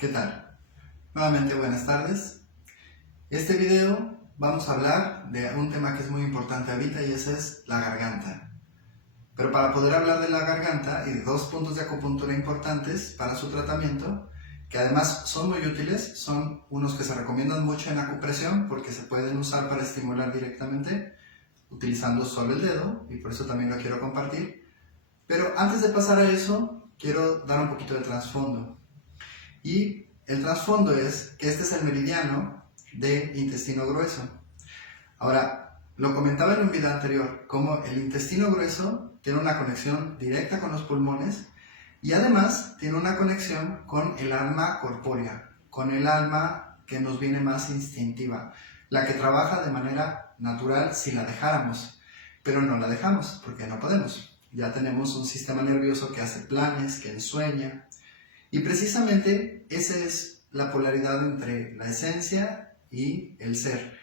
¿Qué tal? Nuevamente buenas tardes. Este video vamos a hablar de un tema que es muy importante ahorita y ese es la garganta. Pero para poder hablar de la garganta y de dos puntos de acupuntura importantes para su tratamiento, que además son muy útiles, son unos que se recomiendan mucho en acupresión porque se pueden usar para estimular directamente utilizando solo el dedo y por eso también lo quiero compartir. Pero antes de pasar a eso, quiero dar un poquito de trasfondo. Y el trasfondo es que este es el meridiano de intestino grueso. Ahora, lo comentaba en un video anterior, como el intestino grueso tiene una conexión directa con los pulmones y además tiene una conexión con el alma corpórea, con el alma que nos viene más instintiva, la que trabaja de manera natural si la dejáramos, pero no la dejamos porque no podemos. Ya tenemos un sistema nervioso que hace planes, que ensueña. Y precisamente esa es la polaridad entre la esencia y el ser.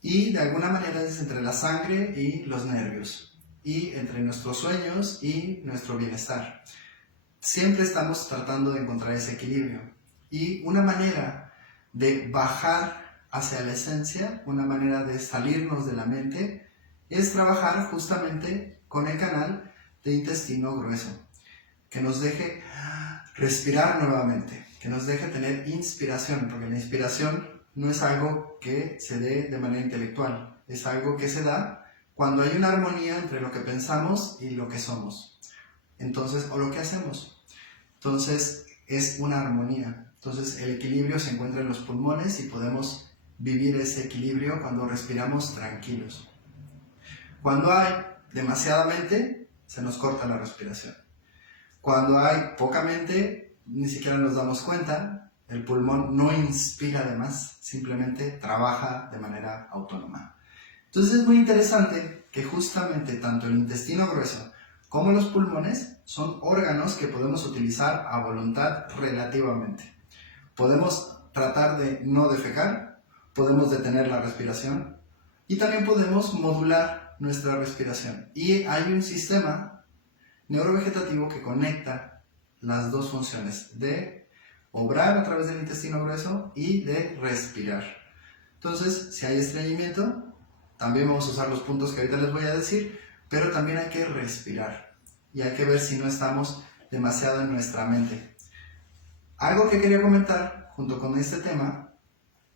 Y de alguna manera es entre la sangre y los nervios. Y entre nuestros sueños y nuestro bienestar. Siempre estamos tratando de encontrar ese equilibrio. Y una manera de bajar hacia la esencia, una manera de salirnos de la mente, es trabajar justamente con el canal de intestino grueso. Que nos deje respirar nuevamente, que nos deje tener inspiración, porque la inspiración no es algo que se dé de manera intelectual, es algo que se da cuando hay una armonía entre lo que pensamos y lo que somos, entonces, o lo que hacemos. Entonces, es una armonía. Entonces, el equilibrio se encuentra en los pulmones y podemos vivir ese equilibrio cuando respiramos tranquilos. Cuando hay demasiada mente, se nos corta la respiración. Cuando hay poca mente, ni siquiera nos damos cuenta, el pulmón no inspira de más, simplemente trabaja de manera autónoma. Entonces es muy interesante que justamente tanto el intestino grueso como los pulmones son órganos que podemos utilizar a voluntad relativamente. Podemos tratar de no defecar, podemos detener la respiración y también podemos modular nuestra respiración. Y hay un sistema neurovegetativo que conecta las dos funciones de obrar a través del intestino grueso y de respirar. Entonces, si hay estreñimiento, también vamos a usar los puntos que ahorita les voy a decir, pero también hay que respirar y hay que ver si no estamos demasiado en nuestra mente. Algo que quería comentar junto con este tema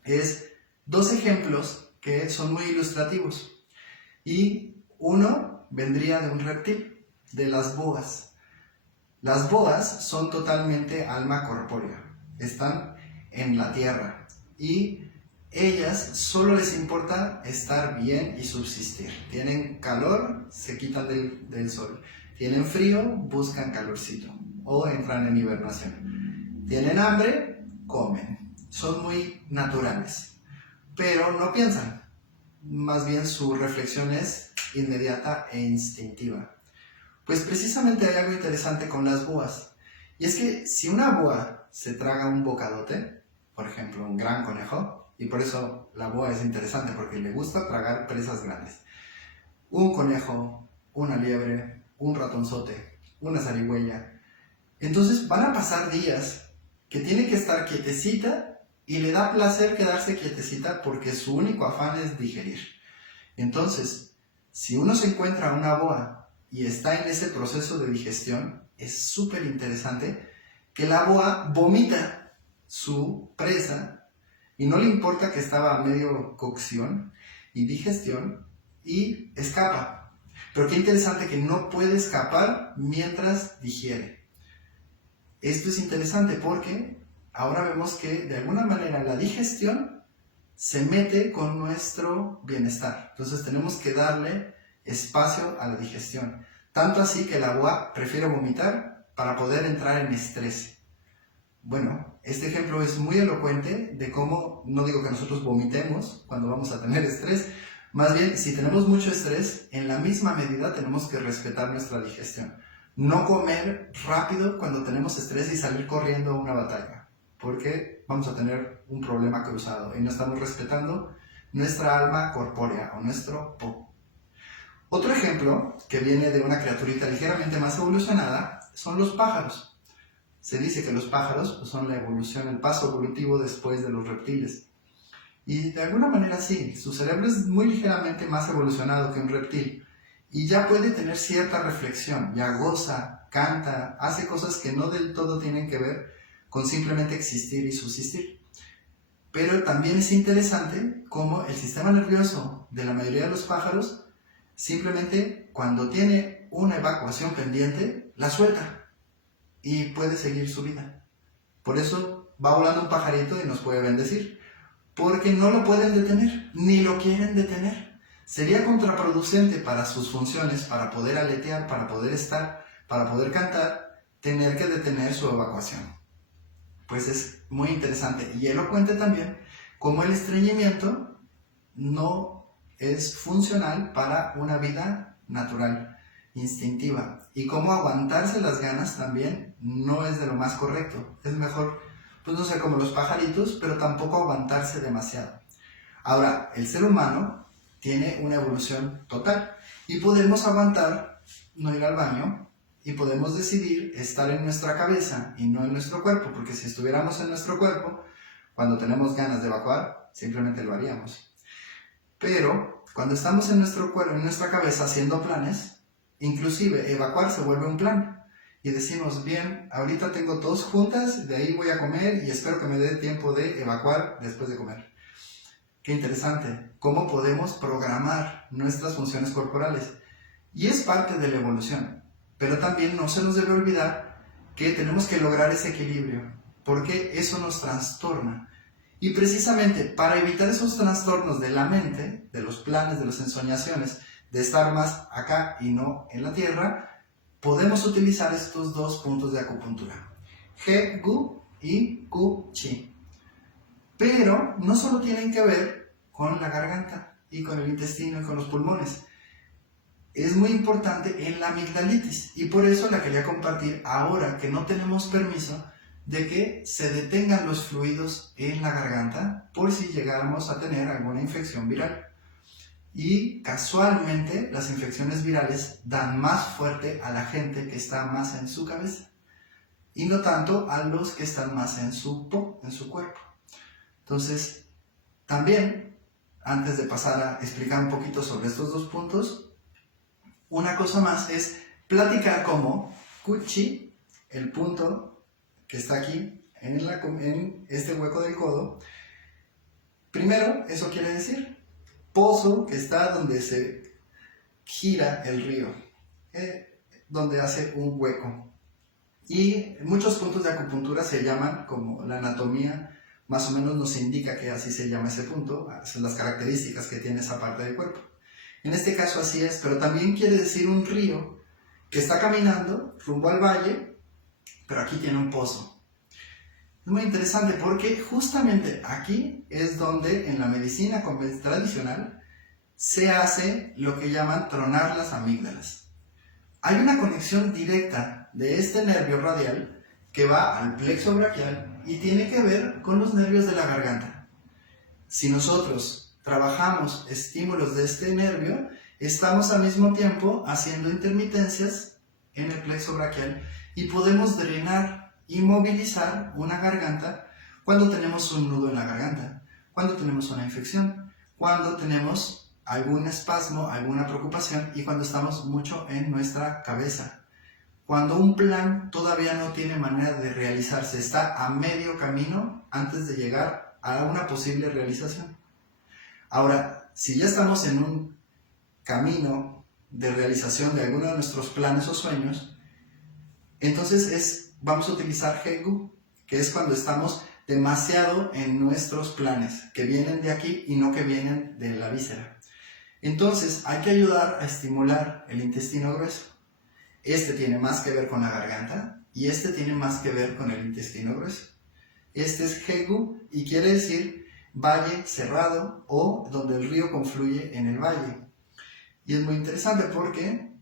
es dos ejemplos que son muy ilustrativos y uno vendría de un reptil, de las boas. Las boas son totalmente alma corpórea, están en la tierra y ellas solo les importa estar bien y subsistir. Tienen calor, se quitan del sol. Tienen frío, buscan calorcito o entran en hibernación. Tienen hambre, comen. Son muy naturales, pero no piensan. Más bien su reflexión es inmediata e instintiva. Pues precisamente hay algo interesante con las boas. Y es que si una boa se traga un bocadote, por ejemplo un gran conejo, y por eso la boa es interesante porque le gusta tragar presas grandes, un conejo, una liebre, un ratonzote, una zarigüeya, entonces van a pasar días que tiene que estar quietecita y le da placer quedarse quietecita porque su único afán es digerir. Entonces, si uno se encuentra una boa y está en ese proceso de digestión, es súper interesante que la boa vomita su presa y no le importa que estaba a medio cocción y digestión y escapa. Pero qué interesante que no puede escapar mientras digiere. Esto es interesante porque ahora vemos que de alguna manera la digestión se mete con nuestro bienestar. Entonces tenemos que darle espacio a la digestión. Tanto así que la boa prefiere vomitar para poder entrar en estrés. Bueno, este ejemplo es muy elocuente de cómo, no digo que nosotros vomitemos cuando vamos a tener estrés, más bien si tenemos mucho estrés, en la misma medida tenemos que respetar nuestra digestión. No comer rápido cuando tenemos estrés y salir corriendo a una batalla, porque vamos a tener un problema cruzado y no estamos respetando nuestra alma corpórea o nuestro po. Otro ejemplo que viene de una criaturita ligeramente más evolucionada son los pájaros. se dice que los pájaros pues, son la evolución, el paso evolutivo después de los reptiles. Y de alguna manera sí, su cerebro es muy ligeramente más evolucionado que un reptil y ya puede tener cierta reflexión, ya goza, canta, hace cosas que no del todo tienen que ver con simplemente existir y subsistir. Pero también es interesante cómo el sistema nervioso de la mayoría de los pájaros simplemente cuando tiene una evacuación pendiente, la suelta y puede seguir su vida. Por eso va volando un pajarito y nos puede bendecir, porque no lo pueden detener, ni lo quieren detener. Sería contraproducente para sus funciones, para poder aletear, para poder estar, para poder cantar, tener que detener su evacuación. Pues es muy interesante y elocuente también cómo el estreñimiento no es funcional para una vida natural, instintiva, y cómo aguantarse las ganas también no es de lo más correcto. Es mejor, pues no sé, como los pajaritos, pero tampoco aguantarse demasiado. Ahora, el ser humano tiene una evolución total y podemos aguantar no ir al baño y podemos decidir estar en nuestra cabeza y no en nuestro cuerpo, porque si estuviéramos en nuestro cuerpo, cuando tenemos ganas de evacuar, simplemente lo haríamos. Pero cuando estamos en nuestro cuerpo, en nuestra cabeza haciendo planes, inclusive evacuar se vuelve un plan. Y decimos, bien, ahorita tengo dos juntas, de ahí voy a comer y espero que me dé tiempo de evacuar después de comer. Qué interesante, cómo podemos programar nuestras funciones corporales. Y es parte de la evolución. Pero también no se nos debe olvidar que tenemos que lograr ese equilibrio, porque eso nos trastorna. Y precisamente para evitar esos trastornos de la mente, de los planes, de las ensoñaciones, de estar más acá y no en la tierra, podemos utilizar estos dos puntos de acupuntura, He-Gu y Ku-Chi. Pero no solo tienen que ver con la garganta y con el intestino y con los pulmones. Es muy importante en la amigdalitis y por eso la quería compartir ahora que no tenemos permiso de que se detengan los fluidos en la garganta por si llegáramos a tener alguna infección viral. Y casualmente las infecciones virales dan más fuerte a la gente que está más en su cabeza y no tanto a los que están más en su cuerpo. Entonces, también, antes de pasar a explicar un poquito sobre estos dos puntos, una cosa más es platicar cómo Ku-Chi, el punto que está aquí en este hueco del codo, primero eso quiere decir pozo que está donde se gira el río, donde hace un hueco. Y muchos puntos de acupuntura se llaman, como la anatomía más o menos nos indica que así se llama ese punto, son las características que tiene esa parte del cuerpo. En este caso así es, pero también quiere decir un río que está caminando rumbo al valle, pero aquí tiene un pozo. Es muy interesante porque justamente aquí es donde en la medicina tradicional se hace lo que llaman tronar las amígdalas. Hay una conexión directa de este nervio radial que va al plexo braquial y tiene que ver con los nervios de la garganta. Si nosotros trabajamos estímulos de este nervio, estamos al mismo tiempo haciendo intermitencias en el plexo braquial y podemos drenar y movilizar una garganta cuando tenemos un nudo en la garganta, cuando tenemos una infección, cuando tenemos algún espasmo, alguna preocupación y cuando estamos mucho en nuestra cabeza. Cuando un plan todavía no tiene manera de realizarse, está a medio camino antes de llegar a una posible realización. Ahora, si ya estamos en un camino de realización de alguno de nuestros planes o sueños, entonces vamos a utilizar He-Gu, que es cuando estamos demasiado en nuestros planes, que vienen de aquí y no que vienen de la víscera. Entonces hay que ayudar a estimular el intestino grueso. Este tiene más que ver con la garganta y este tiene más que ver con el intestino grueso. Este es He-Gu y quiere decir valle cerrado o donde el río confluye en el valle. Y es muy interesante porque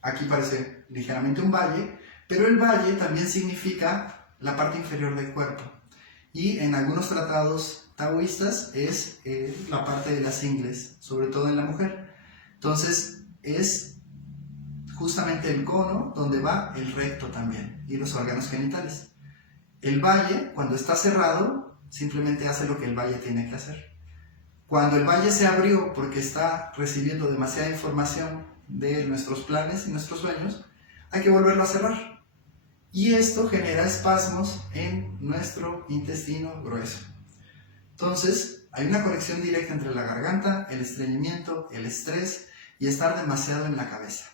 aquí parece ligeramente un valle, pero el valle también significa la parte inferior del cuerpo. Y en algunos tratados taoístas es la parte de las ingles, sobre todo en la mujer. Entonces es justamente el cono donde va el recto también y los órganos genitales. El valle, cuando está cerrado, simplemente hace lo que el valle tiene que hacer. Cuando el valle se abrió porque está recibiendo demasiada información de nuestros planes y nuestros sueños, hay que volverlo a cerrar. Y esto genera espasmos en nuestro intestino grueso. Entonces, hay una conexión directa entre la garganta, el estreñimiento, el estrés y estar demasiado en la cabeza.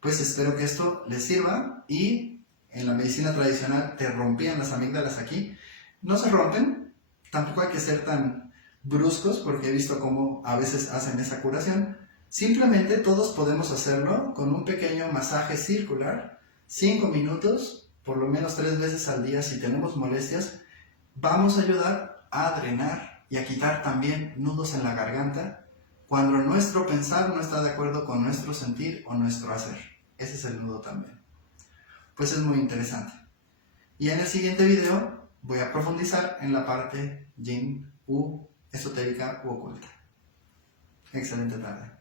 Pues espero que esto les sirva y en la medicina tradicional te rompían las amígdalas aquí. No se rompen, tampoco hay que ser tan bruscos porque he visto cómo a veces hacen esa curación. Simplemente todos podemos hacerlo con un pequeño masaje circular, 5 minutos, por lo menos 3 veces al día si tenemos molestias. Vamos a ayudar a drenar y a quitar también nudos en la garganta cuando nuestro pensar no está de acuerdo con nuestro sentir o nuestro hacer. Ese es el nudo también. Pues es muy interesante. Y en el siguiente video voy a profundizar en la parte yin u esotérica u oculta. Excelente tarde.